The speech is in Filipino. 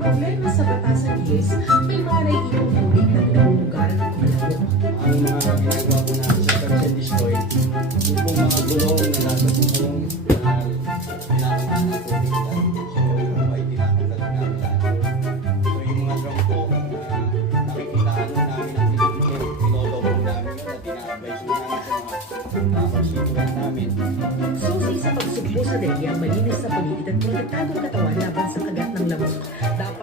problema sa batasan is may mga naiipong tubig na pinamumugaran ng mga lamok. Ang mga ginagawa ko na sa search and destroy, yung pong mga gulong na nasa bubong na pinakamaan ng tubig dahil so yung mga itinatanggal namin lahat. So yung mga drum po, nakikitaan namin ang pinodobong namin yun at ina-advise mo namin sa mga constituent namin. Susi sa pagsugpo sa dali ang malinis sa paligid at protektadong katawan